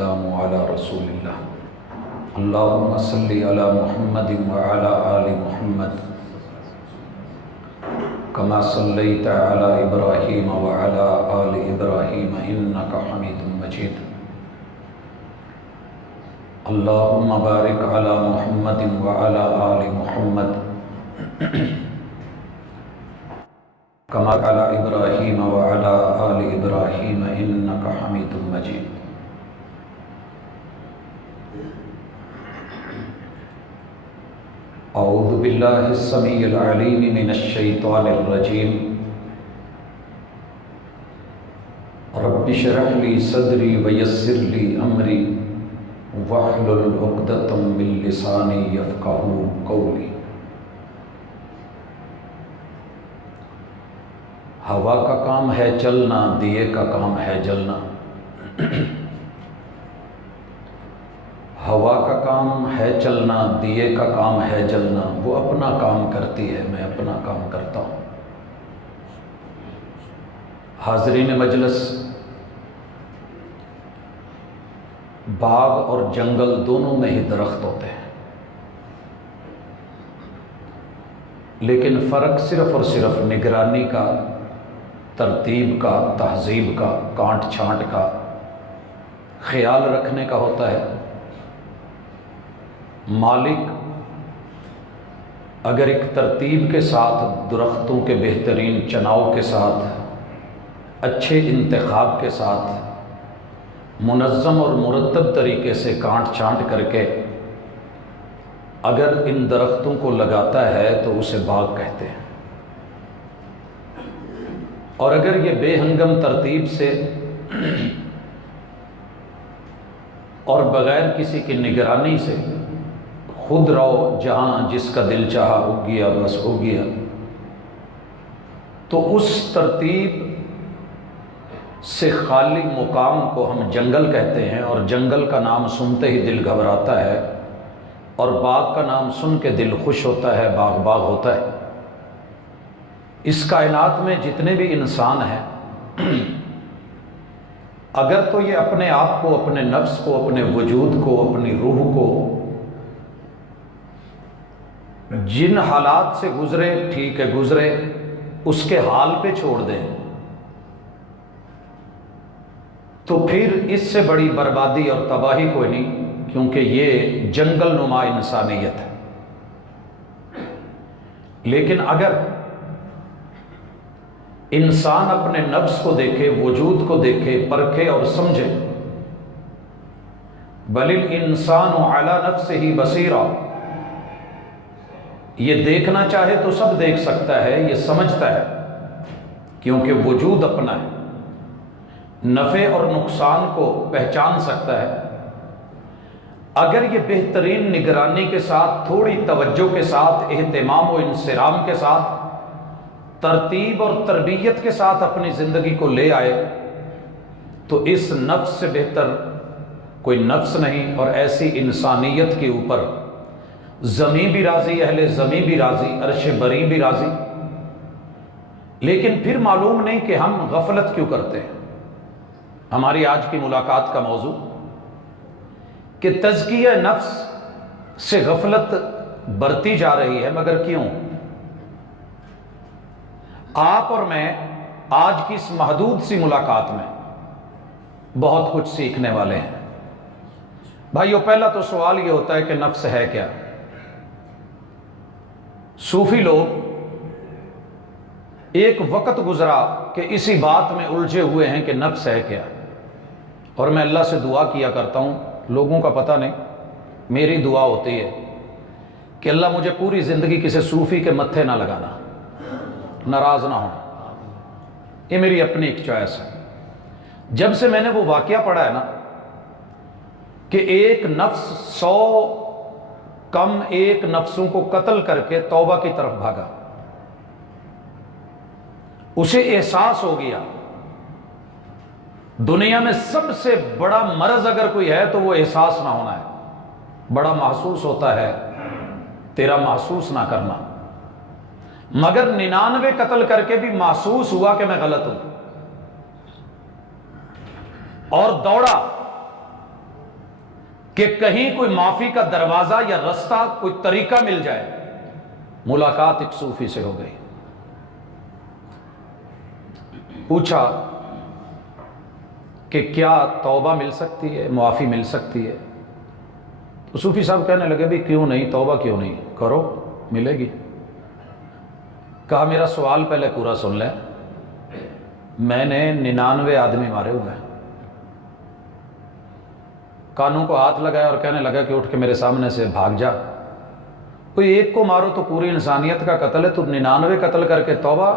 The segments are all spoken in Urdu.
والسلام علی رسول اللہ اللہم صلی علی محمد وعلی آل محمد کما صلیت علی ابراہیم وعلی آل ابراہیم انک حمید مجید اللہم بارک علی محمد وعلی آل محمد کما علی ابراہیم وعلی آل ابراہیم انک حمید مجید۔ اعوذ باللہ السمیع العلیم من الشیطان الرجیم رب اشرح لی صدری ویسر لی امری واحلل عقدۃ من لسانی یفقہوا قولی۔ ہوا کا کام ہے چلنا، دیے کا کام ہے جلنا۔ ہوا کا کام ہے چلنا، دیے کا کام ہے جلنا۔ وہ اپنا کام کرتی ہے، میں اپنا کام کرتا ہوں۔ حاضرین مجلس، باغ اور جنگل دونوں میں ہی درخت ہوتے ہیں، لیکن فرق صرف اور صرف نگرانی کا، ترتیب کا، تہذیب کا، کانٹ چھانٹ کا، خیال رکھنے کا ہوتا ہے۔ مالک اگر ایک ترتیب کے ساتھ، درختوں کے بہترین چناؤ کے ساتھ، اچھے انتخاب کے ساتھ، منظم اور مرتب طریقے سے کانٹ چھانٹ کر کے اگر ان درختوں کو لگاتا ہے تو اسے باغ کہتے ہیں، اور اگر یہ بے ہنگم ترتیب سے اور بغیر کسی کی نگرانی سے خود رہو، جہاں جس کا دل چاہا اگ گیا بس اگ گیا، تو اس ترتیب سے خالی مقام کو ہم جنگل کہتے ہیں، اور جنگل کا نام سنتے ہی دل گھبراتا ہے، اور باغ کا نام سن کے دل خوش ہوتا ہے، باغ باغ ہوتا ہے۔ اس کائنات میں جتنے بھی انسان ہیں، اگر تو یہ اپنے آپ کو، اپنے نفس کو، اپنے وجود کو، اپنی روح کو جن حالات سے گزرے، ٹھیک ہے گزرے، اس کے حال پہ چھوڑ دیں تو پھر اس سے بڑی بربادی اور تباہی کوئی نہیں، کیونکہ یہ جنگل نما انسانیت ہے۔ لیکن اگر انسان اپنے نفس کو دیکھے، وجود کو دیکھے، پرکھے اور سمجھے، بل الانسان علی نفسہ بصیرہ، یہ دیکھنا چاہے تو سب دیکھ سکتا ہے، یہ سمجھتا ہے، کیونکہ وجود اپنا ہے، نفع اور نقصان کو پہچان سکتا ہے۔ اگر یہ بہترین نگرانی کے ساتھ، تھوڑی توجہ کے ساتھ، اہتمام و انصرام کے ساتھ، ترتیب اور تربیت کے ساتھ اپنی زندگی کو لے آئے تو اس نفس سے بہتر کوئی نفس نہیں، اور ایسی انسانیت کے اوپر زمین بھی راضی، اہل زمین بھی راضی، عرش بری بھی راضی۔ لیکن پھر معلوم نہیں کہ ہم غفلت کیوں کرتے ہیں۔ ہماری آج کی ملاقات کا موضوع کہ تزکیہ نفس سے غفلت برتی جا رہی ہے، مگر کیوں؟ آپ اور میں آج کی اس محدود سی ملاقات میں بہت کچھ سیکھنے والے ہیں۔ بھائیو، پہلا تو سوال یہ ہوتا ہے کہ نفس ہے کیا؟ صوفی لوگ ایک وقت گزرا کہ اسی بات میں الجھے ہوئے ہیں کہ نفس ہے کیا، اور میں اللہ سے دعا کیا کرتا ہوں، لوگوں کا پتہ نہیں، میری دعا ہوتی ہے کہ اللہ مجھے پوری زندگی کسی صوفی کے متھے نہ لگانا، ناراض نہ ہونا۔ یہ میری اپنی ایک چوائس ہے۔ جب سے میں نے وہ واقعہ پڑھا ہے نا کہ ایک نفس 100 کم ایک نفسوں کو قتل کر کے توبہ کی طرف بھاگا، اسے احساس ہو گیا دنیا میں سب سے بڑا مرض اگر کوئی ہے تو وہ احساس نہ ہونا ہے۔ بڑا محسوس ہوتا ہے تیرا محسوس نہ کرنا، مگر 99 قتل کر کے بھی محسوس ہوا کہ میں غلط ہوں، اور دوڑا کہ کہیں کوئی معافی کا دروازہ یا رستہ، کوئی طریقہ مل جائے۔ ملاقات ایک صوفی سے ہو گئی، پوچھا کہ کیا توبہ مل سکتی ہے، معافی مل سکتی ہے؟ تو صوفی صاحب کہنے لگے بھی کیوں نہیں، توبہ کیوں نہیں، کرو ملے گی۔ کہا میرا سوال پہلے پورا سن لیں، میں نے 99 آدمی مارے ہوئے ہیں۔ کانوں کو ہاتھ لگایا اور کہنے لگا کہ اٹھ کے میرے سامنے سے بھاگ جا، کوئی ایک کو مارو تو پوری انسانیت کا قتل ہے، تو 99 قتل کر کے توبہ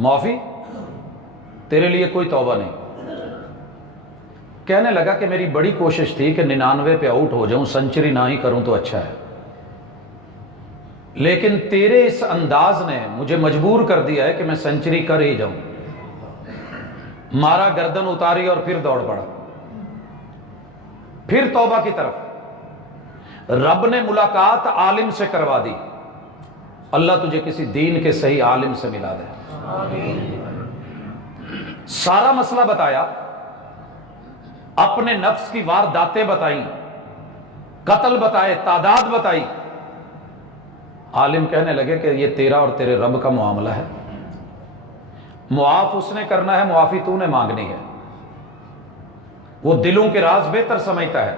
معافی، تیرے لیے کوئی توبہ نہیں۔ کہنے لگا کہ میری بڑی کوشش تھی کہ 99 پہ آؤٹ ہو جاؤں، سنچری نہ ہی کروں تو اچھا ہے، لیکن تیرے اس انداز نے مجھے مجبور کر دیا ہے کہ میں سنچری کر ہی جاؤں۔ مارا، گردن اتاری اور پھر دوڑ پڑا، پھر توبہ کی طرف۔ رب نے ملاقات عالم سے کروا دی، اللہ تجھے کسی دین کے صحیح عالم سے ملا دے۔ سارا مسئلہ بتایا، اپنے نفس کی وارداتیں بتائیں، قتل بتائے، تعداد بتائی۔ عالم کہنے لگے کہ یہ تیرا اور تیرے رب کا معاملہ ہے، معاف اس نے کرنا ہے، معافی تو نے مانگنی ہے، وہ دلوں کے راز بہتر سمجھتا ہے۔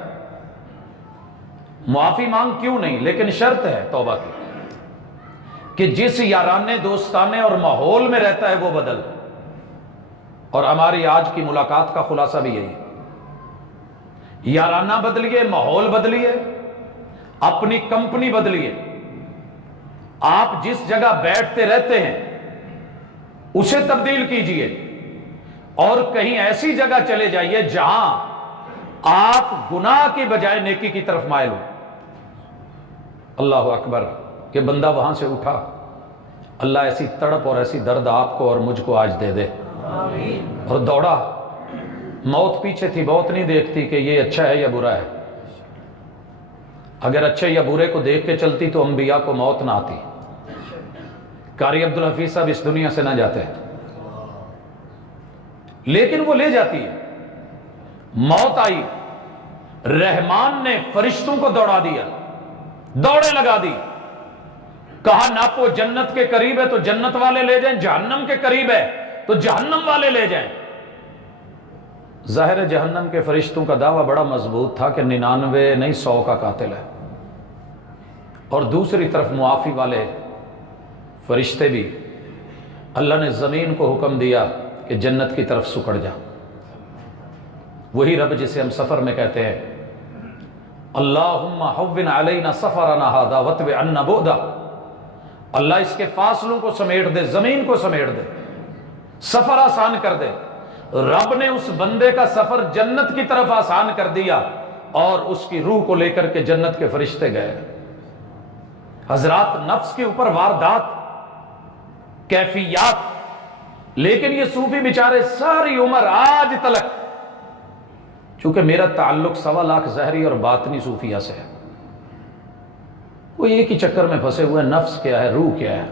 معافی مانگ کیوں نہیں، لیکن شرط ہے توبہ کی کہ جس یارانے دوستانے اور ماحول میں رہتا ہے وہ بدل۔ اور ہماری آج کی ملاقات کا خلاصہ بھی یہی ہے، یارانہ بدلیے، ماحول بدلیے، اپنی کمپنی بدلیے۔ آپ جس جگہ بیٹھتے رہتے ہیں اسے تبدیل کیجئے، اور کہیں ایسی جگہ چلے جائیے جہاں آپ گناہ کی بجائے نیکی کی طرف مائل ہو۔ اللہ اکبر، کہ بندہ وہاں سے اٹھا، اللہ ایسی تڑپ اور ایسی درد آپ کو اور مجھ کو آج دے دے، اور دوڑا۔ موت پیچھے تھی، موت نہیں دیکھتی کہ یہ اچھا ہے یا برا ہے، اگر اچھے یا برے کو دیکھ کے چلتی تو انبیاء کو موت نہ آتی، قاری عبدالحفیظ صاحب اس دنیا سے نہ جاتے، لیکن وہ لے جاتی ہے۔ موت آئی، رحمان نے فرشتوں کو دوڑا دیا، دوڑے لگا دی، کہا ناپو جنت کے قریب ہے تو جنت والے لے جائیں، جہنم کے قریب ہے تو جہنم والے لے جائیں۔ ظاہر جہنم کے فرشتوں کا دعویٰ بڑا مضبوط تھا کہ 99 نہیں 100 کا قاتل ہے، اور دوسری طرف معافی والے فرشتے بھی، اللہ نے زمین کو حکم دیا کہ جنت کی طرف سکڑ جا۔ وہی رب جسے ہم سفر میں کہتے ہیں اللہم حون علینا سفرنا ھذا وطو عنا بعدا، اللہ اس کے فاصلوں کو سمیٹ دے، زمین کو سمیٹ دے، سفر آسان کر دے۔ رب نے اس بندے کا سفر جنت کی طرف آسان کر دیا، اور اس کی روح کو لے کر کے جنت کے فرشتے گئے۔ حضرات، نفس کے اوپر واردات، کیفیات، لیکن یہ صوفی بیچارے ساری عمر آج تلک، چونکہ میرا تعلق 1.25 لاکھ ظاہری اور باطنی صوفیہ سے ہے، وہ ایک ہی چکر میں پھنسے ہوئے، نفس کیا ہے، روح کیا ہے،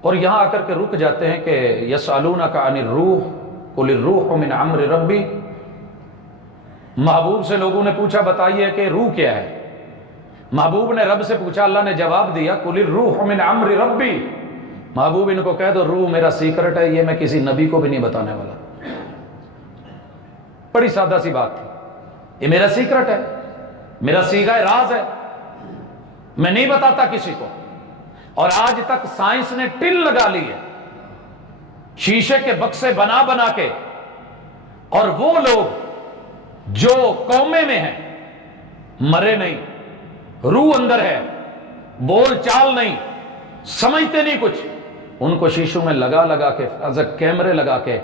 اور یہاں آ کر کے رک جاتے ہیں کہ یسألونک عن الروح قل الروح من امر ربی۔ محبوب سے لوگوں نے پوچھا بتائیے کہ روح کیا ہے، محبوب نے رب سے پوچھا، اللہ نے جواب دیا قل الروح من امر ربی۔ محبوب ان کو کہہ دو روح میرا سیکرٹ ہے، یہ میں کسی نبی کو بھی نہیں بتانے والا۔ بڑی سادہ سی بات تھی، یہ میرا سیکرٹ ہے، میرا صیغہ راز ہے، میں نہیں بتاتا کسی کو۔ اور آج تک سائنس نے ٹل لگا لی ہے، شیشے کے بکسے بنا بنا کے، اور وہ لوگ جو کومے میں ہیں، مرے نہیں، روح اندر ہے، بول چال نہیں، سمجھتے نہیں کچھ، ان کو شیشوں میں لگا لگا کے، کیمرے لگا کے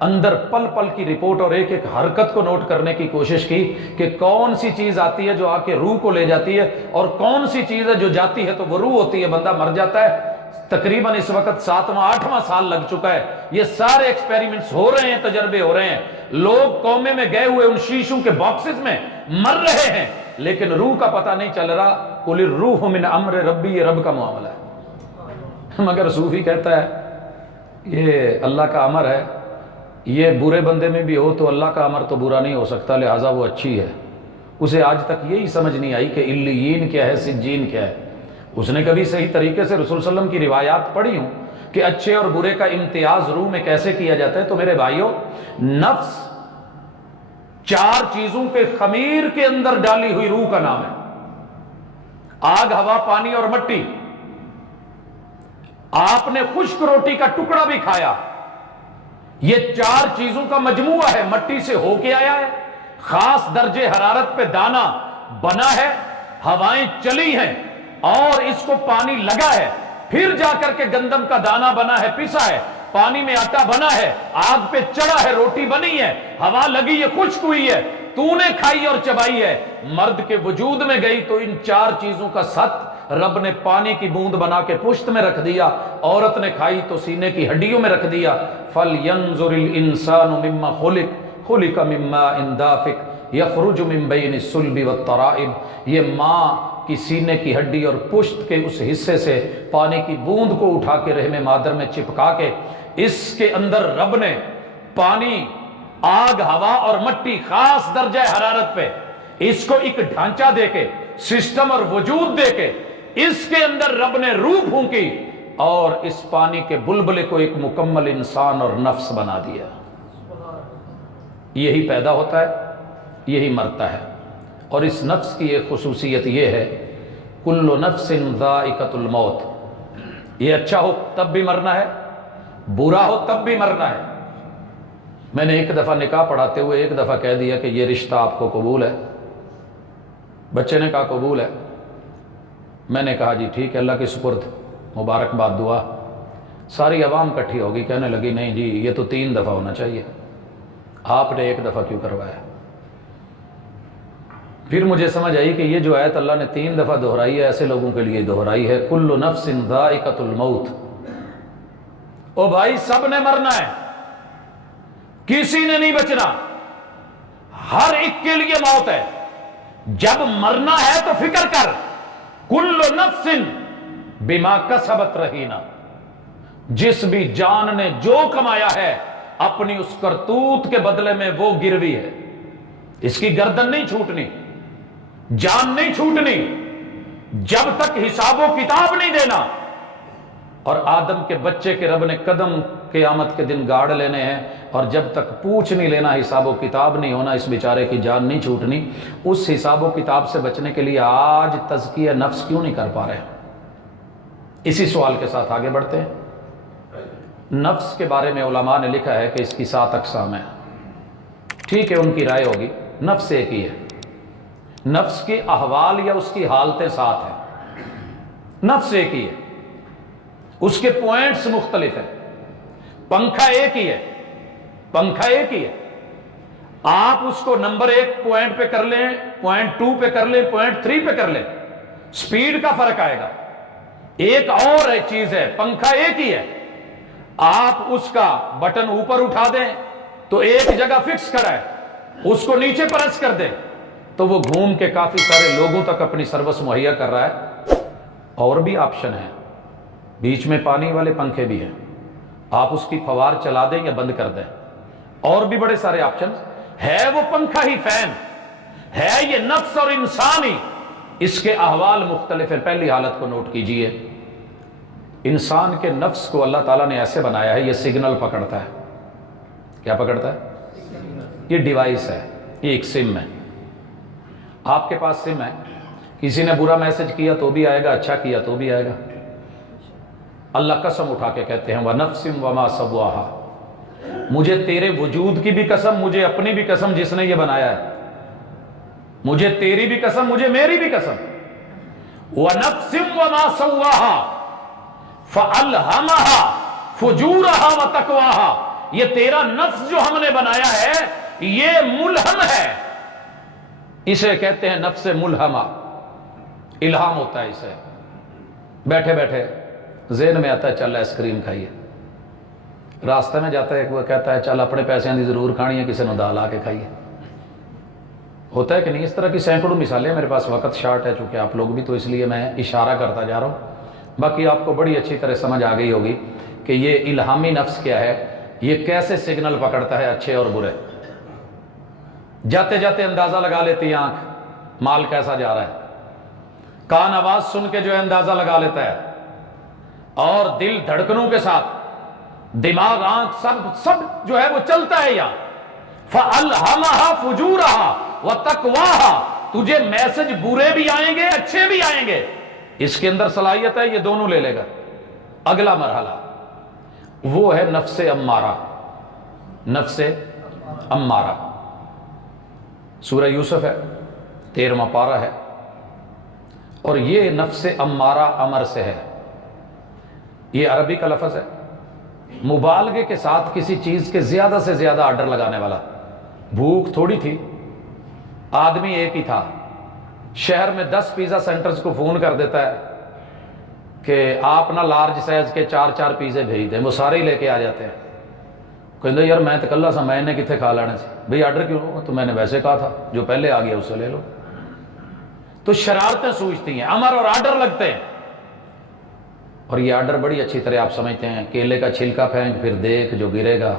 اندر پل پل کی رپورٹ اور ایک ایک حرکت کو نوٹ کرنے کی کوشش کی کہ کون سی چیز آتی ہے جو آ کے روح کو لے جاتی ہے، اور کون سی چیز ہے جو جاتی ہے تو وہ روح ہوتی ہے، بندہ مر جاتا ہے۔ تقریباً اس وقت 7واں 8واں سال لگ چکا ہے، یہ سارے ایکسپیریمنٹس ہو رہے ہیں، تجربے ہو رہے ہیں، لوگ کومے میں گئے ہوئے ان شیشوں کے باکسز میں مر رہے ہیں، لیکن روح کا پتہ نہیں چل رہا۔ قل الروح من امر ربی، یہ رب کا معاملہ ہے۔ مگر صوفی کہتا ہے یہ اللہ کا امر ہے، یہ برے بندے میں بھی ہو تو اللہ کا امر تو برا نہیں ہو سکتا، لہٰذا وہ اچھی ہے، اسے آج تک یہی سمجھ نہیں آئی کہ علیین کیا ہے، سجین کیا ہے۔ اس نے کبھی صحیح طریقے سے رسول صلی اللہ علیہ وسلم کی روایات پڑھی ہوں کہ اچھے اور برے کا امتیاز روح میں کیسے کیا جاتا ہے۔ تو میرے بھائیوں، نفس 4 چیزوں کے خمیر کے اندر ڈالی ہوئی روح کا نام ہے: آگ، ہوا، پانی اور مٹی۔ آپ نے خشک روٹی کا ٹکڑا بھی کھایا، یہ 4 چیزوں کا مجموعہ ہے۔ مٹی سے ہو کے آیا ہے، خاص درجے حرارت پہ دانا بنا ہے، ہوائیں چلی ہیں اور اس کو پانی لگا ہے، پھر جا کر کے گندم کا دانا بنا ہے، پسا ہے، پانی میں آٹا بنا ہے، آگ پہ چڑھا ہے، روٹی بنی ہے، ہوا لگی ہے، خشک ہوئی ہے، تو نے کھائی اور چبائی ہے، مرد کے وجود میں گئی تو ان 4 چیزوں کا ست رب نے پانی کی بوند بنا کے پشت میں رکھ دیا، عورت نے کھائی تو سینے کی ہڈیوں میں رکھ دیا۔ فَلْيَنْظُرِ الْإِنسَانُ مِمَّا خُلِقَ مِن مَّاءٍ دَافِقٍ يَخْرُجُ مِن بَيْنِ الصُّلْبِ وَالتَّرَائِبِ۔ یہ ماں کی سینے کی ہڈی اور پشت کے اس حصے سے پانی کی بوند کو اٹھا کے رحم مادر میں چپکا کے اس کے اندر رب نے پانی، آگ، ہوا اور مٹی خاص درجہ حرارت پہ اس کو ایک ڈھانچہ دے کے، سسٹم اور وجود دے کے اس کے اندر رب نے روح پھونکی اور اس پانی کے بلبلے کو ایک مکمل انسان اور نفس بنا دیا۔ یہی پیدا ہوتا ہے، یہی مرتا ہے۔ اور اس نفس کی ایک خصوصیت یہ ہے، کل نفس ذائقۃ الموت۔ یہ اچھا ہو تب بھی مرنا ہے، برا ہو تب بھی مرنا ہے۔ میں نے ایک دفعہ نکاح پڑھاتے ہوئے ایک دفعہ کہہ دیا کہ یہ رشتہ آپ کو قبول ہے؟ بچے نے کہا قبول ہے۔ میں نے کہا جی ٹھیک ہے، اللہ کے سپرد، مبارکباد، دعا۔ ساری عوام کٹھی ہوگی، کہنے لگی نہیں جی یہ تو 3 دفعہ ہونا چاہیے، آپ نے 1 دفعہ کیوں کروایا؟ پھر مجھے سمجھ آئی کہ یہ جو آیت اللہ نے 3 دفعہ دہرائی ہے، ایسے لوگوں کے لیے دہرائی ہے، کل نفس ذائقۃ الموت۔ او بھائی سب نے مرنا ہے، کسی نے نہیں بچنا، ہر ایک کے لیے موت ہے۔ جب مرنا ہے تو فکر کر، کل نفس بما کسبت رہینا، جس بھی جان نے جو کمایا ہے اپنی اس کرتوت کے بدلے میں وہ گروی ہے، اس کی گردن نہیں چھوٹنی، جان نہیں چھوٹنی، جب تک حساب و کتاب نہیں دینا۔ اور آدم کے بچے کے رب نے قدم قیامت کے دن گاڑ لینے ہیں، اور جب تک پوچھ نہیں لینا، حساب و کتاب نہیں ہونا، اس بیچارے کی جان نہیں چھوٹنی۔ اس حساب و کتاب سے بچنے کے لیے آج تزکیہ نفس کیوں نہیں کر پا رہے؟ اسی سوال کے ساتھ آگے بڑھتے ہیں۔ نفس کے بارے میں علماء نے لکھا ہے کہ اس کی 7 اقسام ہیں۔ ٹھیک ہے، ان کی رائے ہوگی، نفس ایک ہی ہے، نفس کی احوال یا اس کی حالتیں 7 ہیں، نفس ایک ہی ہے، اس کے پوائنٹس مختلف ہیں۔ پنکھا ایک ہی ہے، پنکھا ایک ہی ہے، آپ اس کو نمبر 1 پوائنٹ پہ کر لیں، پوائنٹ 2 پہ کر لیں، پوائنٹ 3 پہ کر لیں، سپیڈ کا فرق آئے گا۔ ایک اور چیز ہے، پنکھا ایک ہی ہے، آپ اس کا بٹن اوپر اٹھا دیں تو ایک جگہ فکس کھڑا ہے، اس کو نیچے پریس کر دیں تو وہ گھوم کے کافی سارے لوگوں تک اپنی سروس مہیا کر رہا ہے۔ اور بھی آپشن ہے، بیچ میں پانی والے پنکھے بھی ہیں، آپ اس کی فوار چلا دیں یا بند کر دیں، اور بھی بڑے سارے آپشن ہے۔ وہ پنکھا ہی فین ہے، یہ نفس اور انسانی، اس کے احوال مختلف ہیں۔ پہلی حالت کو نوٹ کیجئے، انسان کے نفس کو اللہ تعالیٰ نے ایسے بنایا ہے، یہ سگنل پکڑتا ہے۔ کیا پکڑتا ہے؟ یہ ڈیوائس ہے، یہ ایک سم ہے۔ آپ کے پاس سم ہے، کسی نے برا میسج کیا تو بھی آئے گا، اچھا کیا تو بھی آئے گا۔ اللہ قسم اٹھا کے کہتے ہیں وَنَفْسٍ وَمَا سَوَّاهَا، مجھے تیرے وجود کی بھی قسم، مجھے اپنی بھی قسم جس نے یہ بنایا ہے، مجھے تیری بھی قسم، مجھے میری بھی قسم۔ وَنَفْسٍ وَمَا سَوَّاهَا فَأَلْهَمَهَا فُجُورَهَا وَتَقْوَاهَا، یہ تیرا نفس جو ہم نے بنایا ہے یہ ملہم ہے، اسے کہتے ہیں نفس ملہمہ، الہام ہوتا ہے اسے، بیٹھے بیٹھے ذہن میں آتا ہے چل آئس کریم کھائیے، راستے میں جاتا ہے وہ کہتا ہے چل اپنے پیسے دی ضرور کھانی ہے، کسی نے دال آ کے کھائیے۔ ہوتا ہے کہ نہیں؟ اس طرح کی سینکڑوں مثالیں، میرے پاس وقت شارٹ ہے چونکہ آپ لوگ بھی، تو اس لیے میں اشارہ کرتا جا رہا ہوں۔ باقی آپ کو بڑی اچھی طرح سمجھ آ گئی ہوگی کہ یہ الہامی نفس کیا ہے، یہ کیسے سگنل پکڑتا ہے اچھے اور برے۔ جاتے جاتے اندازہ لگا لیتی آنکھ مال کیسا جا رہا ہے، کان آواز سن کے جو ہے اندازہ لگا لیتا ہے، اور دل دھڑکنوں کے ساتھ، دماغ آنکھ سب جو ہے وہ چلتا ہے یہاں۔ فَأَلْهَمَهَا فُجُورَهَا وَتَقْوَاهَا، تجھے میسج برے بھی آئیں گے اچھے بھی آئیں گے، اس کے اندر صلاحیت ہے، یہ دونوں لے لے گا۔ اگلا مرحلہ وہ ہے نفس امارہ، نفس امارہ، سورہ یوسف ہے، 13واں پارہ ہے، اور یہ نفس امارہ امر سے ہے، یہ عربی کا لفظ ہے، مبالغے کے ساتھ کسی چیز کے زیادہ سے زیادہ آرڈر لگانے والا۔ بھوک تھوڑی تھی، آدمی ایک ہی تھا، شہر میں 10 پیزا سینٹرز کو فون کر دیتا ہے کہ آپ نہ لارج سائز کے 4 پیزے بھیج دیں، وہ سارے ہی لے کے آ جاتے ہیں۔ کہتے یار میں تو کلا سا، میں نے کتنے کھا لینے سے، بھئی آرڈر کیوں ہو؟ تو میں نے ویسے کہا تھا، جو پہلے آ گیا اس سے لے لو۔ تو شرارتیں سوچتی ہیں، امر اور آرڈر لگتے ہیں، اور یہ آرڈر بڑی اچھی طرح آپ سمجھتے ہیں، کیلے کا چھلکا پھینک پھر دیکھ جو گرے گا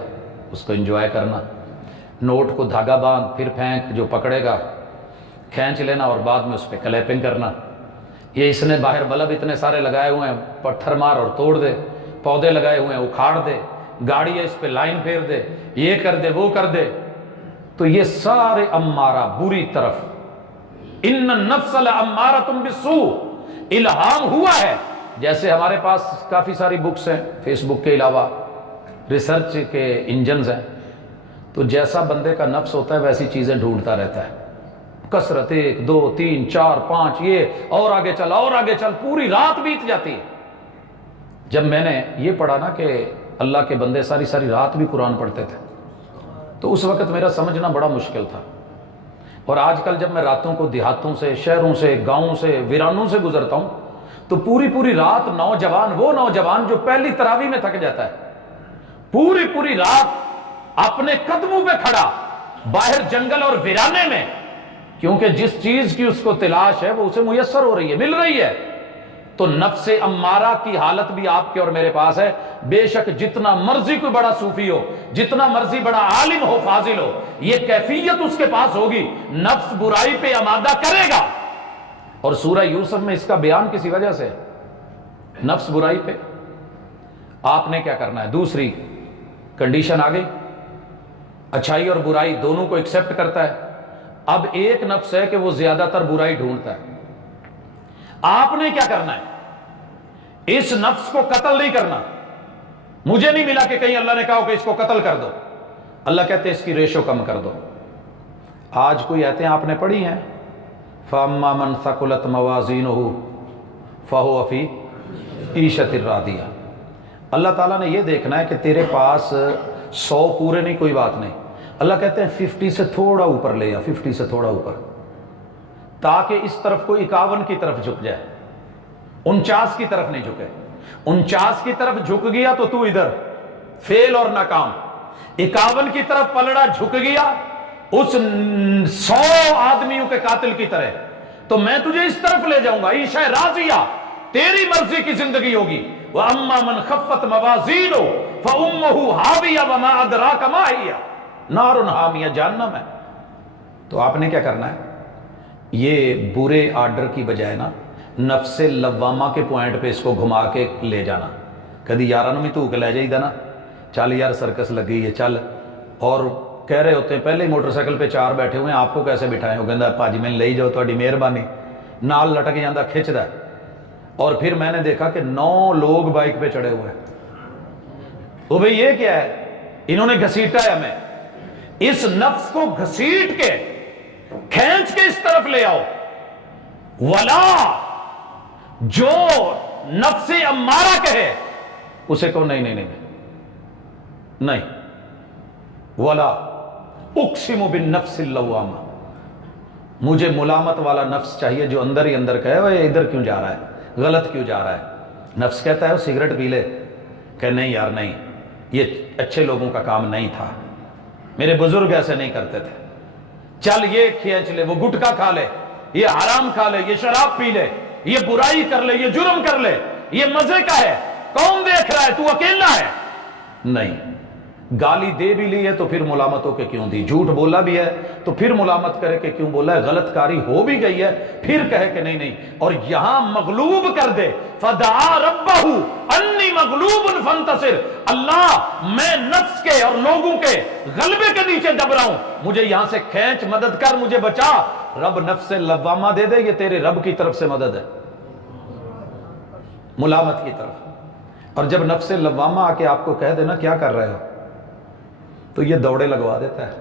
اس کو انجوائے کرنا، نوٹ کو دھاگا باندھ پھر پھینک جو پکڑے گا کھینچ لینا، اور بعد میں اس پہ کلیپنگ کرنا۔ یہ اس نے باہر بلب اتنے سارے لگائے ہوئے ہیں، پتھر مار اور توڑ دے، پودے لگائے ہوئے ہیں اکھاڑ دے، گاڑی ہے اس پہ لائن پھیر دے، یہ کر دے وہ کر دے۔ تو یہ سارے امارہ بری طرف، ان النفس لامارۃ بالسوء، الہام ہوا ہے۔ جیسے ہمارے پاس کافی ساری بکس ہیں فیس بک کے علاوہ، ریسرچ کے انجنز ہیں، تو جیسا بندے کا نفس ہوتا ہے ویسی چیزیں ڈھونڈتا رہتا ہے، کثرت 1 2 3 4 5، یہ اور آگے چل اور آگے چل، پوری رات بیت جاتی ہے۔ جب میں نے یہ پڑھا نا کہ اللہ کے بندے ساری ساری رات بھی قرآن پڑھتے تھے، تو اس وقت میرا سمجھنا بڑا مشکل تھا۔ اور آج کل جب میں راتوں کو دیہاتوں سے، شہروں سے، گاؤں سے، ویرانوں سے گزرتا ہوں، تو پوری رات نوجوان، وہ نوجوان جو پہلی تراویح میں تھک جاتا ہے، پوری رات اپنے قدموں پہ کھڑا باہر جنگل اور ویرانے میں، کیونکہ جس چیز کی اس کو تلاش ہے وہ اسے میسر ہو رہی ہے، مل رہی ہے۔ تو نفس امارہ کی حالت بھی آپ کے اور میرے پاس ہے۔ بے شک جتنا مرضی کوئی بڑا صوفی ہو، جتنا مرضی بڑا عالم ہو، فاضل ہو، یہ کیفیت اس کے پاس ہوگی، نفس برائی پہ آمادہ کرے گا۔ اور سورہ یوسف میں اس کا بیان کسی وجہ سے، نفس برائی پہ آپ نے کیا کرنا ہے۔ دوسری کنڈیشن آ گئی، اچھائی اور برائی دونوں کو ایکسپٹ کرتا ہے۔ اب ایک نفس ہے کہ وہ زیادہ تر برائی ڈھونڈتا ہے، آپ نے کیا کرنا ہے، اس نفس کو قتل نہیں کرنا۔ مجھے نہیں ملا کہ کہیں اللہ نے کہا کہ اس کو قتل کر دو، اللہ کہتے ہیں اس کی ریشو کم کر دو۔ آج کوئی آیتیں آپ نے پڑھی ہیں، فَأَمَّا مَنْ ثَقُلَتْ مَوَازِينُهُ فَهُوَ فِي عِيشَةٍ رَاضِيَةٍ۔ اللہ تعالیٰ نے یہ دیکھنا ہے کہ تیرے پاس 100 پورے نہیں، کوئی بات نہیں، اللہ کہتے ہیں 50 سے تھوڑا اوپر لے یا 50 سے تھوڑا اوپر، تاکہ اس طرف کوئی 51 کی طرف جھک جائے، 49 کی طرف نہیں جھکے۔ 49 کی طرف جھک گیا تو تو ادھر فیل اور ناکام، 51 کی طرف پلڑا جھک گیا اس 100 آدمیوں کے قاتل کی طرح، تو میں تجھے اس طرف لے جاؤں گا، عیشہ راضیہ، تیری مرضی کی زندگی ہوگی۔ وَأَمَّا مَنْ خَفَّتْ مَوَازِينُهُ فَأُمُّهُ هَاوِيَةٌ وَمَا أَدْرَاكَ مَا هِيَ نَارٌ حَامِيَةٌ، جہنم ہے۔ تو آپ نے کیا کرنا ہے، یہ برے آرڈر کی بجائے نا نفس لوامہ کے پوائنٹ پہ اس کو گھما کے لے جانا۔ کدی یارانوں میں تو لے جائی دا نا، چل یار سرکس لگ گئی ہے چل، اور کہہ رہے ہوتے ہیں پہلے ہی موٹر سائیکل پہ 4 بیٹھے ہوئے ہیں، آپ کو کیسے بٹھائیں؟ وہ کہندا پاجی میں لے جاؤ، تہاڈی مہربانی، نال لٹک جاندا کھچدا۔ اور پھر میں نے دیکھا کہ 9 لوگ بائک پہ چڑھے ہوئے ہیں۔ وہ بھئی یہ کیا ہے، انہوں نے گھسیٹا ہے ہمیں، اس نفس کو گھسیٹ کے کھینچ کے اس طرف لے آؤ۔ ولا جو نفس امارہ کہے اسے کہو نہیں نہیں نہیں نہیں، ولا اقسم بالنفس اللوامہ، مجھے ملامت والا نفس چاہیے جو اندر ہی اندر کہے وہ ادھر کیوں جا رہا ہے، غلط کیوں جا رہا ہے۔ نفس کہتا ہے وہ سگریٹ پی لے، کہ نہیں یار نہیں، یہ اچھے لوگوں کا کام نہیں تھا، میرے بزرگ ایسے نہیں کرتے تھے، چل یہ کھینچ لے، وہ گٹکا کھا لے، یہ حرام کھا لے، یہ شراب پی لے، یہ برائی کر لے، یہ جرم کر لے، یہ مزے کا ہے، کون دیکھ رہا ہے، تو اکیلا ہے۔ نہیں، گالی دے بھی لی ہے تو پھر ملامتوں کے کیوں دی، جھوٹ بولا بھی ہے تو پھر ملامت کرے کہ کیوں بولا ہے، غلط کاری ہو بھی گئی ہے پھر کہے کہ نہیں نہیں، اور یہاں مغلوب کر دے، فدعا ربہ انی مغلوب فانتصر، اللہ میں نفس کے اور لوگوں کے غلبے کے نیچے دب رہا ہوں، مجھے یہاں سے کھینچ، مدد کر، مجھے بچا۔ رب نفس لوامہ دے دے، یہ تیرے رب کی طرف سے مدد ہے، ملامت کی طرف۔ اور جب نفس لوامہ آ کے آپ کو کہہ دینا کیا کر رہے ہو، تو یہ دوڑے لگوا دیتا ہے،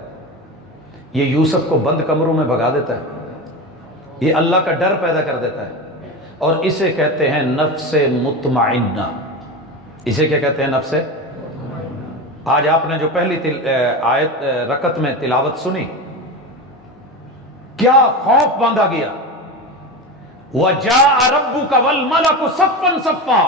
یہ یوسف کو بند کمروں میں بھگا دیتا ہے، یہ اللہ کا ڈر پیدا کر دیتا ہے، اور اسے کہتے ہیں نفس مطمئنہ۔ اسے کیا کہتے ہیں؟ نفس۔ آج آپ نے جو پہلی آیت رکعت میں تلاوت سنی، کیا خوف باندھا گیا، وَجَاءَ رَبُّكَ وَالْمَلَكُ صَفًّا صَفًّا،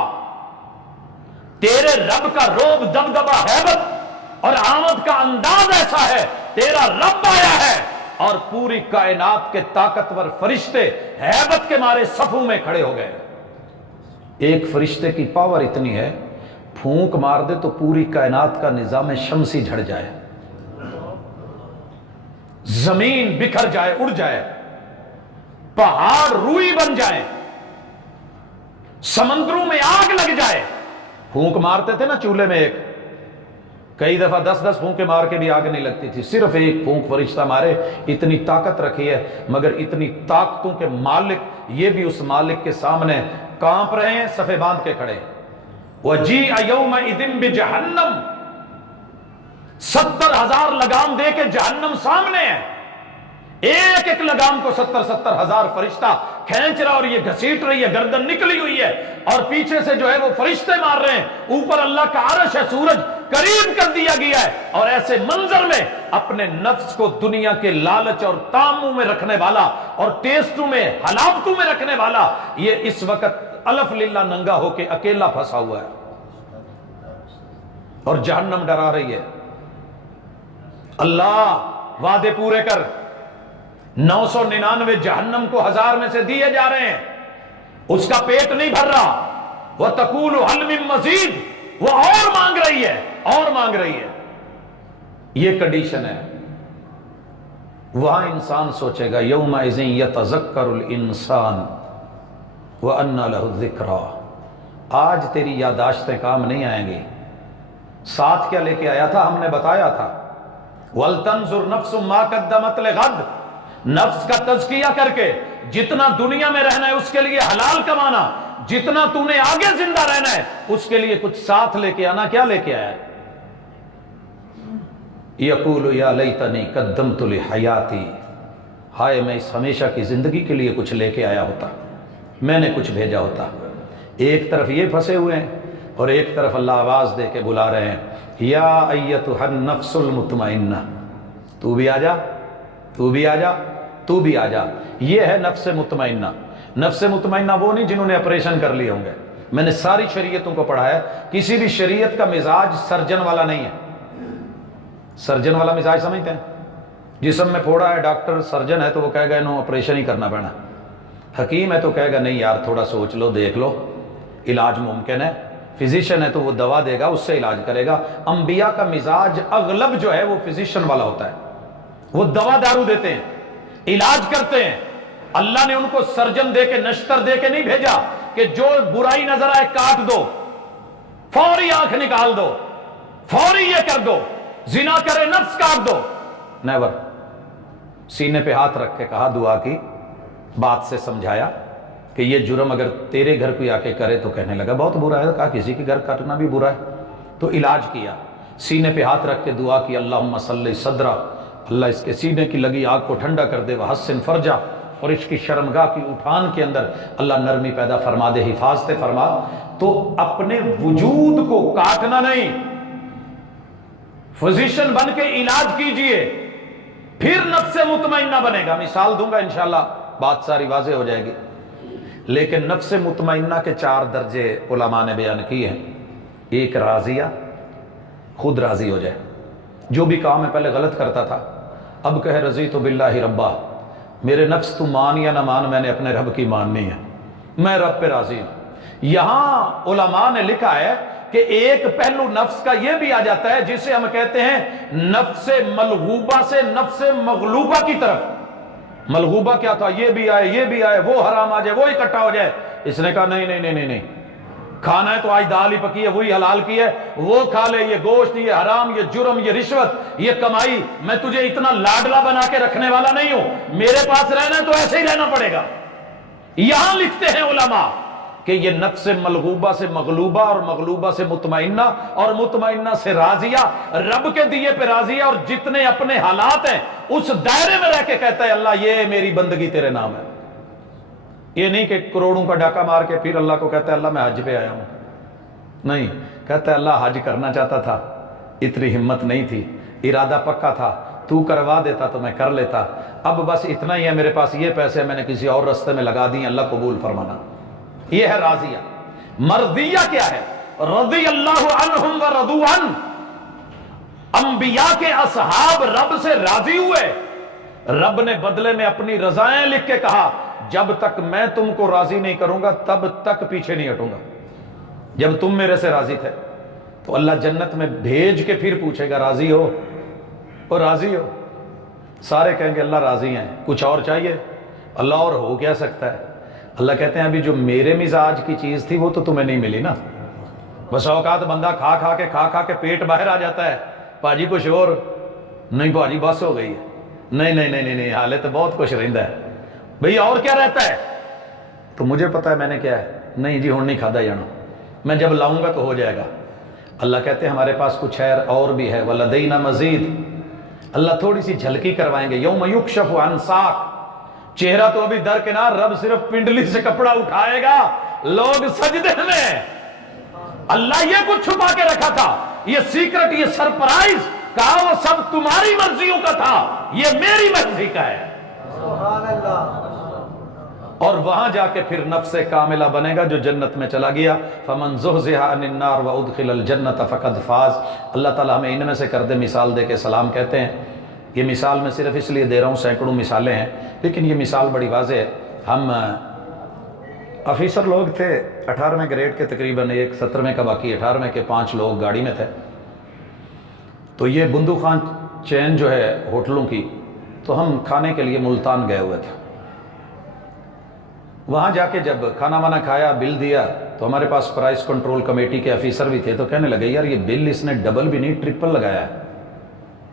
تیرے رب کا روب، دبدبہ، ہیبت اور آمد کا انداز ایسا ہے، تیرا رب آیا ہے اور پوری کائنات کے طاقتور فرشتے ہیبت کے مارے صفوں میں کھڑے ہو گئے۔ ایک فرشتے کی پاور اتنی ہے، پھونک مار دے تو پوری کائنات کا نظام شمسی جھڑ جائے، زمین بکھر جائے، اڑ جائے، پہاڑ روئی بن جائے، سمندروں میں آگ لگ جائے۔ پھونک مارتے تھے نا چولہے میں، ایک کئی دفعہ 10 پھونکے مار کے بھی آگ نہیں لگتی تھی، صرف ایک پھونک فرشتہ مارے، اتنی طاقت رکھی ہے، مگر اتنی طاقتوں کے مالک یہ بھی اس مالک کے سامنے کانپ رہے ہیں، صفے باندھ کے کھڑے۔ وَجِیءَ یَوْمَئِذٍ بِجَہَنَّمَ، 70,000 لگام دے کے جہنم سامنے ہے، ایک ایک لگام کو 70,000 فرشتہ کھینچ رہا، اور یہ گھسیٹ رہی ہے، گردن نکلی ہوئی ہے، اور پیچھے سے جو ہے وہ فرشتے مار رہے ہیں، اوپر اللہ کا عرش ہے، سورج قریب کر دیا گیا ہے، اور ایسے منظر میں اپنے نفس کو دنیا کے لالچ اور تاموں میں رکھنے والا اور ٹیسٹوں میں، حلاوتوں میں رکھنے والا، یہ اس وقت الف للہ ننگا ہو کے اکیلا پھنسا ہوا ہے، اور جہنم ڈرا رہی ہے۔ اللہ وعدے پورے کر، 999 جہنم کو 1000 میں سے دیے جا رہے ہیں، اس کا پیٹ نہیں بھر رہا، وَتَقُولُ هَلْ مِن مَّزِيدٍ، وہ اور مانگ رہی ہے، اور مانگ رہی ہے۔ یہ کنڈیشن ہے۔ وہاں انسان سوچے گا یومئذ یتذکر الانسان وَأَنَّى لَهُ الذِّکریٰ، آج تیری یادداشتیں کام نہیں آئیں گی۔ ساتھ کیا لے کے آیا تھا؟ ہم نے بتایا تھا، وَلْتَنْظُرْ نَفْسٌ مَا قَدَّمَتْ لِغَدٍ، نفس کا تزکیہ کر کے جتنا دنیا میں رہنا ہے اس کے لیے حلال کمانا، جتنا تو نے آگے زندہ رہنا ہے اس کے لیے کچھ ساتھ لے کے آنا۔ کیا لے کے آیا ہے؟ یقول یا لیتنی قدمت لحیاتی، ہائے میں اس ہمیشہ کی زندگی کے لیے کچھ لے کے آیا ہوتا، میں نے کچھ بھیجا ہوتا۔ ایک طرف یہ پھنسے ہوئے ہیں اور ایک طرف اللہ آواز دے کے بلا رہے ہیں، یا ایتھا النفس المطمئنہ، تو بھی آ جا، تو بھی آ جا، تو بھی آ جا۔ یہ ہے نفس مطمئنہ۔ نفس مطمئنہ وہ نہیں جنہوں نے آپریشن کر لیے ہوں گے۔ میں نے ساری شریعتوں کو پڑھا ہے، کسی بھی شریعت کا مزاج سرجن والا نہیں ہے۔ سرجن والا مزاج سمجھتے ہیں؟ جسم میں پھوڑا ہے، ڈاکٹر سرجن ہے تو وہ کہے گا انہوں آپریشن ہی کرنا پڑنا۔ حکیم ہے تو کہے گا نہیں یار تھوڑا سوچ لو، دیکھ لو، علاج ممکن ہے۔ فزیشین ہے تو وہ دوا دے گا، اس سے علاج کرے گا۔ انبیاء کا مزاج اغلب جو ہے وہ فزیشین والا ہوتا ہے، وہ دوا دارو دیتے ہیں، علاج کرتے ہیں۔ اللہ نے ان کو سرجن دے کے، نشتر دے کے نہیں بھیجا کہ جو برائی نظر آئے کاٹ دو، فوری آنکھ نکال دو، فوری یہ کر دو، زنا کرے نفس کاٹ دو، نیور۔ سینے پہ ہاتھ رکھ کے کہا، دعا کی، بات سے سمجھایا کہ یہ جرم اگر تیرے گھر کوئی آ کے کرے تو کہنے لگا بہت برا ہے، کہا کسی کے گھر کاٹنا بھی برا ہے، تو علاج کیا، سینے پہ ہاتھ رکھ کے دعا کی، اللہم صلی صدرہ، اللہ اس کے سینے کی لگی آگ کو ٹھنڈا کر دے، وحسن فرجہ، اور اس کی شرمگاہ کی اٹھان کے اندر اللہ نرمی پیدا فرما دے، حفاظت فرما۔ تو اپنے وجود کو کاٹنا نہیں، فزیشن بن کے علاج کیجئے، پھر نفس مطمئنہ بنے گا۔ مثال دوں گا انشاءاللہ، بات ساری واضح ہو جائے گی۔ لیکن نفس مطمئنہ کے 4 درجے علماء نے بیان کیے ہیں۔ ایک راضیہ، خود راضی ہو جائے، جو بھی کام میں پہلے غلط کرتا تھا اب کہے رضیت باللہ ربا، میرے نفس تو مان یا نہ مان، میں نے اپنے رب کی ماننی ہے، میں رب پہ راضی ہوں۔ یہاں علماء نے لکھا ہے کہ ایک پہلو نفس کا یہ بھی آ جاتا ہے جسے ہم کہتے ہیں نفس ملغوبہ سے نفس مغلوبہ کی طرف۔ ملغوبہ کیا تھا؟ یہ بھی آئے، وہ حرام آ جائے، وہ اکٹھا ہو جائے۔ اس نے کہا نہیں، کھانا ہے تو آج دال ہی پکی ہے، وہی حلال کی ہے، وہ کھا لے، یہ گوشت، یہ حرام، یہ جرم، یہ رشوت، یہ کمائی، میں تجھے اتنا لاڈلا بنا کے رکھنے والا نہیں ہوں، میرے پاس رہنا ہے تو ایسے ہی رہنا پڑے گا۔ یہاں لکھتے ہیں علماء کہ یہ نفس ملغوبہ سے مغلوبہ اور مغلوبہ سے مطمئنہ اور مطمئنہ سے راضیہ، رب کے دیے پہ راضیہ، اور جتنے اپنے حالات ہیں اس دائرے میں رہ کے کہتا ہے اللہ یہ میری بندگی تیرے نام ہے۔ یہ نہیں کہ کروڑوں کا ڈاکہ مار کے پھر اللہ کو کہتا ہے اللہ میں حج پہ آیا ہوں، نہیں، کہتا ہے اللہ حج کرنا چاہتا تھا، اتنی ہمت نہیں تھی، ارادہ پکا تھا، تو کروا دیتا تو میں کر لیتا، اب بس اتنا ہی ہے میرے پاس، یہ پیسے میں نے کسی اور رستے میں لگا دیے، اللہ قبول فرمانا۔ یہ ہے راضیہ۔ مرضیہ کیا ہے؟ رضی اللہ عنہم ورضوا عنہ، انبیاء کے اصحاب رب سے راضی ہوئے، رب نے بدلے میں اپنی رضائیں لکھ کے کہا جب تک میں تم کو راضی نہیں کروں گا تب تک پیچھے نہیں ہٹوں گا۔ جب تم میرے سے راضی تھے تو اللہ جنت میں بھیج کے پھر پوچھے گا راضی ہو؟ اور راضی ہو؟ سارے کہیں گے اللہ راضی ہیں، کچھ اور چاہیے؟ اللہ اور ہو کیا سکتا ہے؟ اللہ کہتے ہیں ابھی جو میرے مزاج کی چیز تھی وہ تو تمہیں نہیں ملی نا۔ بس اوقات بندہ کھا کے پیٹ باہر آ جاتا ہے، پاجی کچھ اور نہیں، پاجی بس ہو گئی ہے، نہیں، حالے تو بہت کچھ رہتا ہے بھئی، اور کیا رہتا ہے؟ تو مجھے پتا ہے میں نے کیا ہے، نہیں جی ہوں نہیں کھادا جانا، میں جب لاؤں گا تو ہو جائے گا۔ اللہ کہتے ہیں ہمارے پاس کچھ ہے اور بھی ہے، وَلَدَيْنَا مَزِيدٌ، اللہ تھوڑی سی جھلکی کروائیں گے، یوم یکشف عن ساق، چہرہ تو ابھی درکنار، رب صرف پنڈلی سے کپڑا اٹھائے گا، لوگ سجدے میں۔ اللہ یہ کچھ چھپا کے رکھا تھا، یہ سیکرٹ، یہ سرپرائز، کہا وہ سب تمہاری مرضیوں کا تھا، یہ میری مرضی کا ہے۔ سبحان اللہ۔ اور وہاں جا کے پھر نفس کاملہ بنے گا جو جنت میں چلا گیا، فمن زحزح عن النار وادخل الجنت فقد فاز۔ اللہ تعالیٰ ہمیں ان میں سے کر دے، مثال دے کے سلام کہتے ہیں۔ یہ مثال میں صرف اس لیے دے رہا ہوں، سینکڑوں مثالیں ہیں لیکن یہ مثال بڑی واضح ہے۔ ہم آفیسر لوگ تھے 18ویں گریڈ کے، تقریباً ایک 17ویں کا باقی، 18ویں کے 5 لوگ گاڑی میں تھے، تو یہ بندو خان چین جو ہے ہوٹلوں کی، تو ہم کھانے کے لیے ملتان گئے ہوئے تھے۔ وہاں جا کے جب کھانا وانا کھایا، بل دیا، تو ہمارے پاس پرائس کنٹرول کمیٹی کے آفیسر بھی تھے، تو کہنے لگے یار یہ بل اس نے ڈبل بھی نہیں ٹرپل لگایا ہے،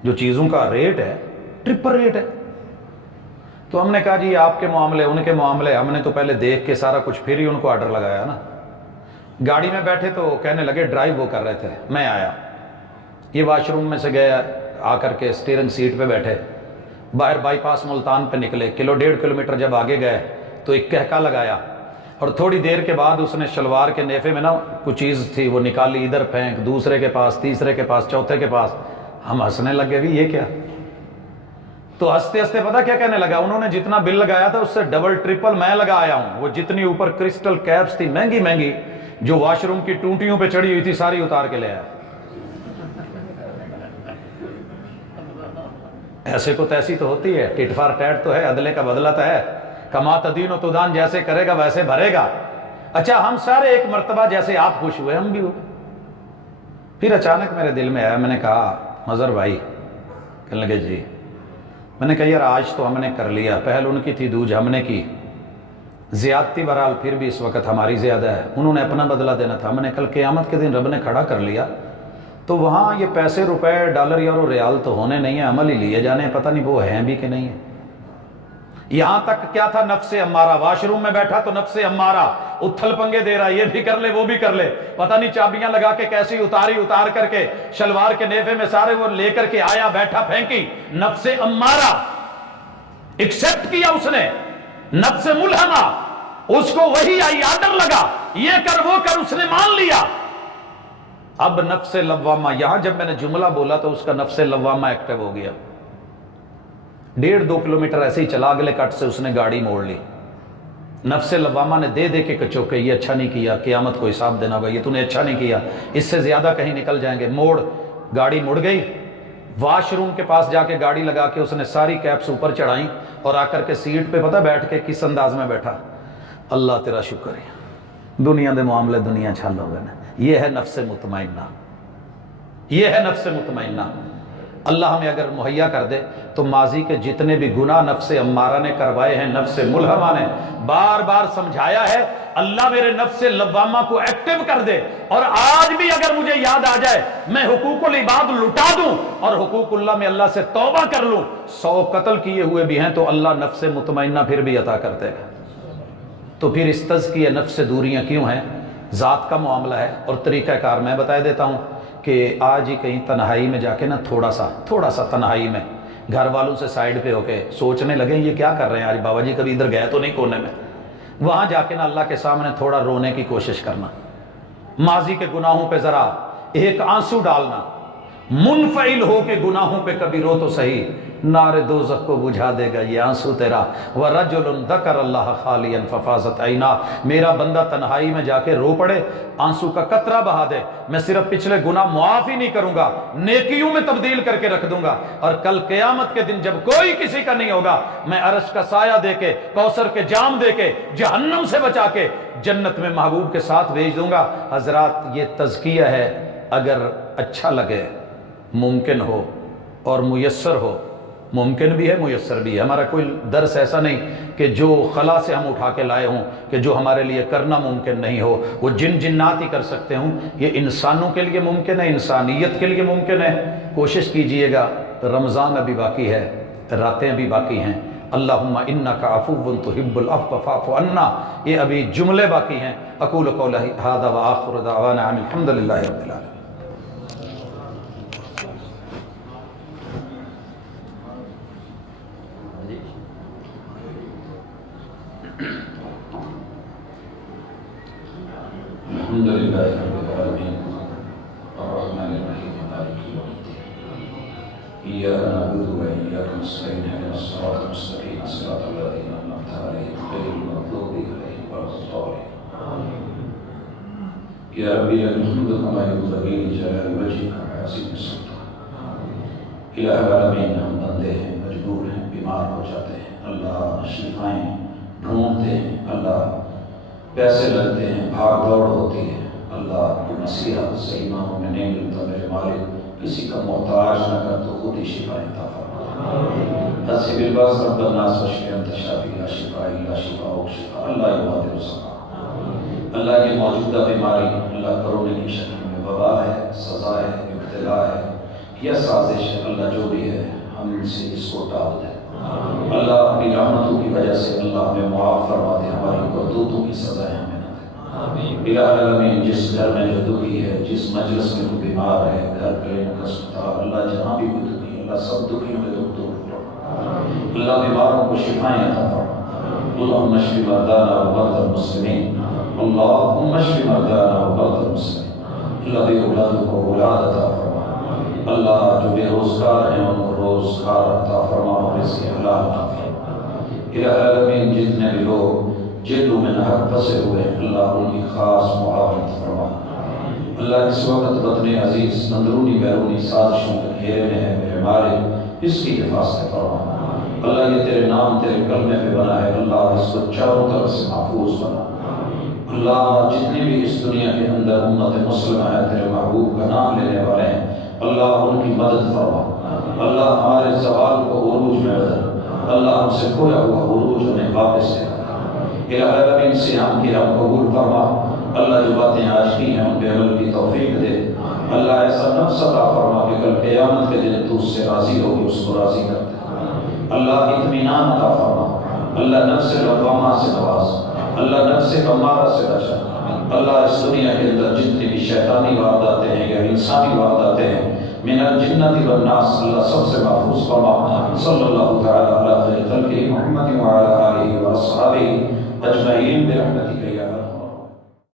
جو چیزوں کا ریٹ ہے ٹرپل ریٹ ہے۔ تو ہم نے کہا جی آپ کے معاملے ان کے معاملے، ہم نے تو پہلے دیکھ کے سارا کچھ پھر ہی ان کو آرڈر لگایا نا۔ گاڑی میں بیٹھے تو کہنے لگے، ڈرائیو وہ کر رہے تھے، میں آیا، یہ واش روم میں سے گیا، آ کر کے اسٹیئرنگ سیٹ پہ بیٹھے، باہر بائی پاس ملتان پہ نکلے، 1.5 کلومیٹر جب آگے گئے تو ایک کہکا لگایا، اور تھوڑی دیر کے بعد اس نے شلوار کے نیفے میں نا کچھ چیز تھی وہ نکالی، ادھر پھینک، دوسرے کے پاس، تیسرے کے پاس، چوتھے کے پاس۔ ہم ہنسنے لگے بھی یہ کیا؟ تو ہنستے ہنستے پتہ کیا کہنے لگا، انہوں نے جتنا بل لگایا تھا اس سے ڈبل ٹرپل میں لگا آیا ہوں، وہ جتنی اوپر کرسٹل کیپس تھی مہنگی مہنگی جو واش روم کی ٹونٹیوں پہ چڑھی ہوئی تھی ساری اتار کے لے آیا۔ ایسے کو تیسی تو ہوتی ہے، ٹٹ فار ٹیٹ تو ہے، عدلے کا بدلہ تو ہے، کما تدین و تدان، جیسے کرے گا ویسے بھرے گا۔ اچھا ہم سارے ایک مرتبہ جیسے آپ خوش ہوئے ہم بھی ہوئے۔ پھر اچانک میرے دل میں آیا، میں نے کہا مظہر بھائی، کہنے لگے جی، میں نے کہا یار آج تو ہم نے کر لیا، پہل ان کی تھی دوج ہم نے کی، زیادتی بہرحال پھر بھی اس وقت ہماری زیادہ ہے، انہوں نے اپنا بدلہ دینا تھا۔ ہم نے کل قیامت کے دن رب نے کھڑا کر لیا تو وہاں یہ پیسے، روپے، ڈالر، یورو، ریال تو ہونے نہیں ہیں، عمل ہی لیے جانے، پتہ نہیں وہ ہیں بھی کہ نہیں ہیں۔ یہاں تک کیا تھا، نفس امارہ، واش روم میں بیٹھا تو نفس امارہ اتھل پنگے دے رہا، یہ بھی کر لے وہ بھی کر لے، پتہ نہیں چابیاں لگا کے کیسی اتار کر کے شلوار کے نیفے میں سارے وہ لے کر کے آیا، بیٹھا، پھینکی۔ نفس امارہ ایکسپٹ کیا اس نے، نفس ملہمہ اس کو وہی آئی، آرڈر لگا، یہ کر وہ کر، اس نے مان لیا۔ اب نفس لوامہ، یہاں جب میں نے جملہ بولا تو اس کا نفس لوامہ ایکٹیو ہو گیا، 1.5-2 کلومیٹر ایسے ہی چلا، اگلے کٹ سے اس نے گاڑی موڑ لی۔ نفس لوامہ نے دے کے کچوکے، یہ اچھا نہیں کیا، قیامت کو حساب دینا ہوگا، یہ تو نے اچھا نہیں کیا، اس سے زیادہ کہیں نکل جائیں گے، موڑ، گاڑی مڑ گئی۔ واش روم کے پاس جا کے گاڑی لگا کے اس نے ساری کیپس اوپر چڑھائیں اور آ کر کے سیٹ پہ پتہ بیٹھ کے کس انداز میں بیٹھا، اللہ تیرا شکر ہے، دنیا دے معاملے دنیا چھل ہو گئے نا، یہ ہے نفس مطمئنہ، یہ ہے نفس مطمئنہ۔ اللہ ہمیں اگر مہیا کر دے تو ماضی کے جتنے بھی گناہ نفس امارہ نے کروائے ہیں، نفس ملہمہ نے بار بار سمجھایا ہے، اللہ میرے نفس لوامہ کو ایکٹیو کر دے، اور آج بھی اگر مجھے یاد آ جائے میں حقوق العباد لٹا دوں اور حقوق اللہ میں اللہ سے توبہ کر لوں، 100 قتل کیے ہوئے بھی ہیں تو اللہ نفس مطمئنہ پھر بھی عطا کر دے گا۔ تو پھر اس تزکیہ نفس سے دوریاں کیوں ہیں؟ ذات کا معاملہ ہے، اور طریقہ کار میں بتا دیتا ہوں کہ آج ہی کہیں تنہائی میں جا کے نا تھوڑا سا تنہائی میں گھر والوں سے سائیڈ پہ ہو کے سوچنے لگیں یہ کیا کر رہے ہیں، آج بابا جی کبھی ادھر گئے تو نہیں کونے میں، وہاں جا کے نا اللہ کے سامنے تھوڑا رونے کی کوشش کرنا، ماضی کے گناہوں پہ ذرا ایک آنسو ڈالنا، منفعل ہو کے گناہوں پہ کبھی رو تو صحیح، نار دوزخ کو بجھا دے گا یہ آنسو تیرا۔ وَرَجُلٌ ذَكَرَ اللَّهَ خَالِيًا فَفَاضَتْ عَيْنَاهُ، میرا بندہ تنہائی میں جا کے رو پڑے، آنسو کا قطرہ بہا دے، میں صرف پچھلے گناہ معاف ہی نہیں کروں گا، نیکیوں میں تبدیل کر کے رکھ دوں گا، اور کل قیامت کے دن جب کوئی کسی کا نہیں ہوگا، میں عرش کا سایہ دے کے، کوثر کے جام دے کے، جہنم سے بچا کے جنت میں محبوب کے ساتھ بھیج دوں گا۔ حضرات یہ تزکیہ ہے، اگر اچھا لگے، ممکن ہو اور میسر ہو، ممکن بھی ہے میسر بھی ہے، ہمارا کوئی درس ایسا نہیں کہ جو خلا سے ہم اٹھا کے لائے ہوں کہ جو ہمارے لیے کرنا ممکن نہیں ہو، وہ جنات ہی کر سکتے ہوں، یہ انسانوں کے لیے ممکن ہے، انسانیت کے لیے ممکن ہے۔ کوشش کیجئے گا، رمضان ابھی باقی ہے، راتیں بھی باقی ہیں، اللہم انک عفو تحب العفو فاعف عنا، یہ ابھی جملے باقی ہیں۔ اقول قولی ھذا وآخر دعوانا ان الحمد للہ رب العالمین۔ الحمد للہ رب العالمین الرحمن الرحیم مالک یوم الدین ایاک نعبد و ایاک نستعین اهدنا الصراط المستقیم صراط الذین انعمت علیہم غیر المغضوب علیہم ولا الضالین۔ یا ربی لک الحمد کما ینبغی لجلال وجهک وعظیم سلطانک۔ الہ العالمین، ہم بندے ہیں، مجبور ہیں، بیمار ہو جاتے ہیں، اللہ شفائیں ڈھونڈتے ہیں، اللہ پیسے لگتے ہیں، بھاگ دوڑ ہوتی ہے، اللہ کی نصیحت صحیح معنوں میں نہیں ملتا، میرے مالک کسی کا محتاج نہ کر تو خود ہی شفا عطا فرما۔ اذهب الباس رب الناس واشف انت الشافی لا شفاء الا شفاؤک شفاء اللہ یغادر سقما۔ اللہ کی موجودہ بیماری اللہ کرونے کی شکل میں وبا ہے، سزا ہے، ابتلا ہے یا سازش ہے، اللہ جو بھی ہے ہم سے اس کو ٹال دے۔ اللہ اپنی رحمتوں کی وجہ سے اللہ ہمیں معاف فرما دے، ہماری کرتوتوں کی سزائیں ہمیں نہ دے۔ الہ العالمین، جس گھر میں جو دکھی ہے، جس مجلس میں کوئی بیمار ہے، گھر کلینک ہسپتال، اللہ جہاں بھی کوئی دکھی ہے، اللہ سب دکھیوں میں دکھ دور فرما۔ اللہ بیماروں کو شفائیں عطا فرما۔ اللہم اشف مرضانا ومرضی المسلمین، اللہم اشف مرضانا ومرضی المسلمین۔ اللہ بے اولادوں کو اولاد عطا فرما۔ اللہ جو بے روزگار ہیں ان کو روزگار عطا فرما اور اس کے حلال عطا فرما۔ الہ العالمین، جتنے بھی لوگ جلدوں میں نحق پھنسے ہوئے ہیں، اللہ ان کی خاص معاونت فرما۔ اللہ اس وقت وطن عزیز اندرونی بیرونی سازشوں کے گھیرے میں ہے، میرے مالک اس کی حفاظت فرما۔ اللہ یہ تیرے نام تیرے کلمے پہ بنا ہے، اللہ اس کو چاروں طرف سے محفوظ بنا۔ اللہ جتنے بھی اس دنیا کے اندر امت مسلمہ ہے، تیرے محبوب کا نام لینے والے ہیں، اللہ ان کی مدد فرما۔ اللہ ہمارے زوال کو عروج میں بدل، اللہ ہم سے کھویا ہوا عروج انہیں واپس دے۔ الہ العالمین، صیام کی ہم قبول فرما۔ اللہ جو باتیں آج کی ہیں ان پہ عمل کی توفیق دے۔ اللہ ایسا نفس عطا فرما کہ کل قیامت کے دن تو اس سے راضی ہوگی، اس کو راضی کر دے۔ اللہ اطمینان عطا فرما۔ اللہ نفس لوامہ سے نواز، اللہ نفس امارہ سے بچا۔ اللہ اس دنیا کے اندر جتنی بھی شیطانی وارداتیں ہیں یا انسانی وارداتیں ہیں، من الجنت والناس، اللہ سب سے محفوظ فرما۔ صلی اللہ تعالی علی خیر خلقہ محمد وعلی آلہ واصحابہ اجمعین برحمتک یا